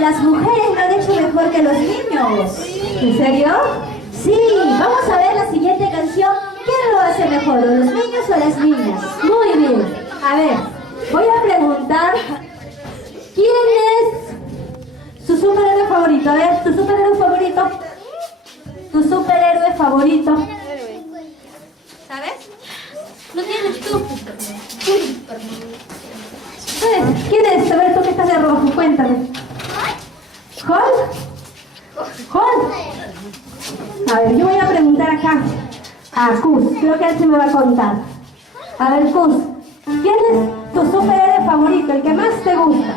Las mujeres lo han hecho mejor que los niños. ¿En serio? Sí, vamos a ver la siguiente canción. ¿Quién lo hace mejor, los niños o las niñas? Muy bien. A ver, voy a preguntar, ¿quién es su superhéroe favorito? A ver, tu superhéroe favorito. Tu superhéroe favorito. ¿Sabes? ¿Lo tienes tú? ¿Quién es? A ver, tú que estás de rojo, cuéntame. ¿Hulk? ¿Hulk? A ver, yo voy a preguntar acá a Cus, creo que él sí me va a contar. A ver, Cus, ¿quién es tu superhéroe favorito, el que más te gusta?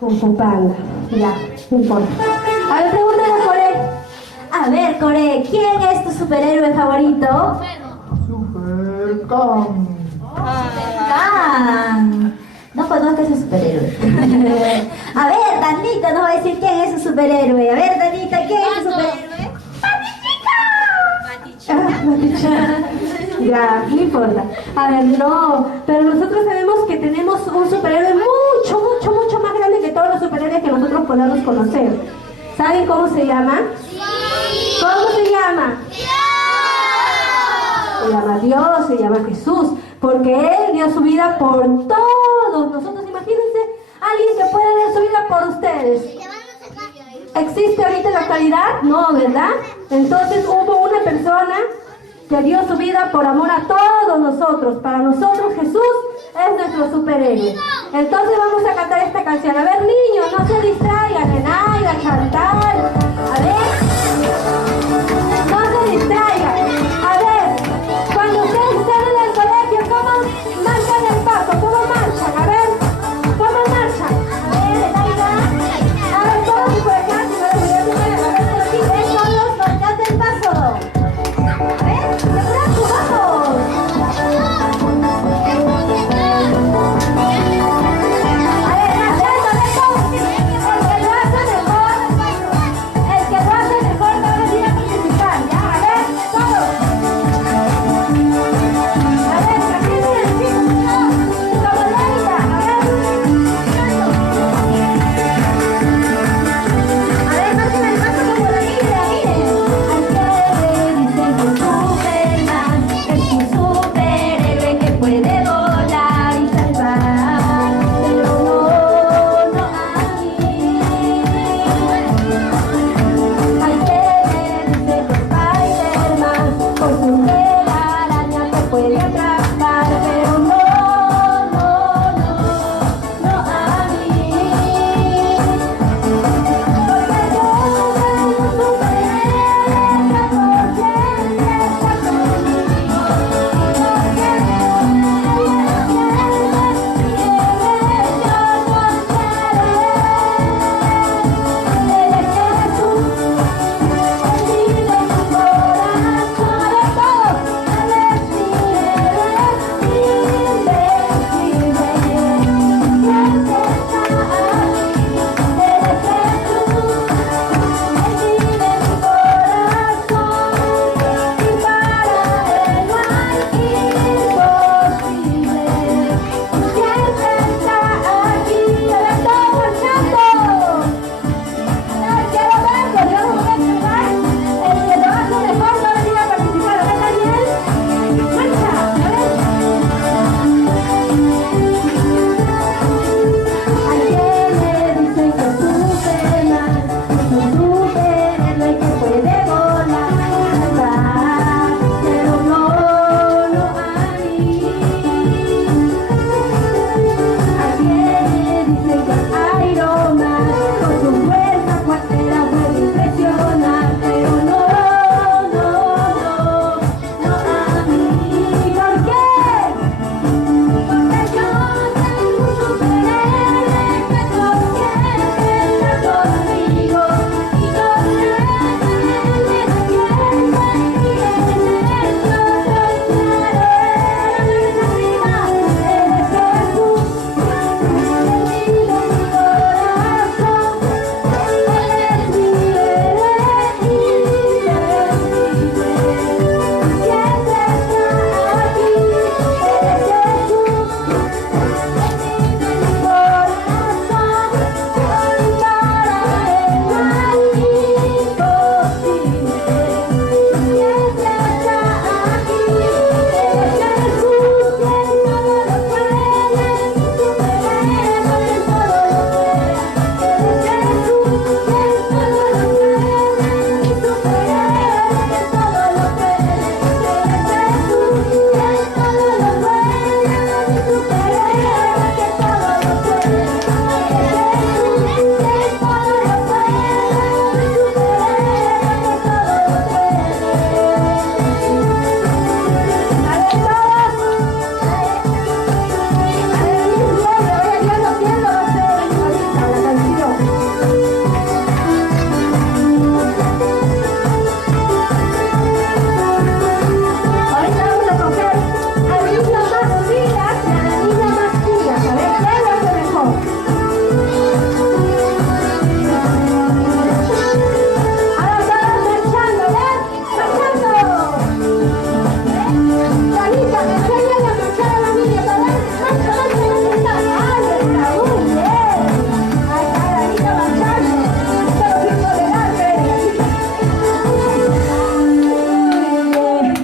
Kung Fu Panda. Ya, no importa. A ver, pregúntale a Core. A ver, Core, ¿quién es tu superhéroe favorito? Super Kang. Kang. No conozco ese superhéroe. A ver, Danita nos va a decir quién es su superhéroe. A ver, Danita, ¿quién es su superhéroe? Ya, no importa. A ver, no, pero nosotros sabemos que tenemos un superhéroe mucho más grande que todos los superhéroes que nosotros podamos conocer. ¿Saben cómo se llama? ¿Cómo se llama? Se llama Dios, se llama Jesús, porque Él dio su vida por todos nosotros. Imagínense, alguien que puede dar su vida por ustedes. ¿Existe ahorita en la actualidad? No, ¿verdad? Entonces hubo una persona que dio su vida por amor a todos nosotros. Para nosotros Jesús es nuestro superhéroe. Entonces vamos a cantar esta canción. A ver, niños, no se distraigan en algo, a cantar. A ver, no se distraigan.